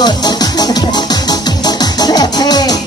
ด้วยแซ่บเท่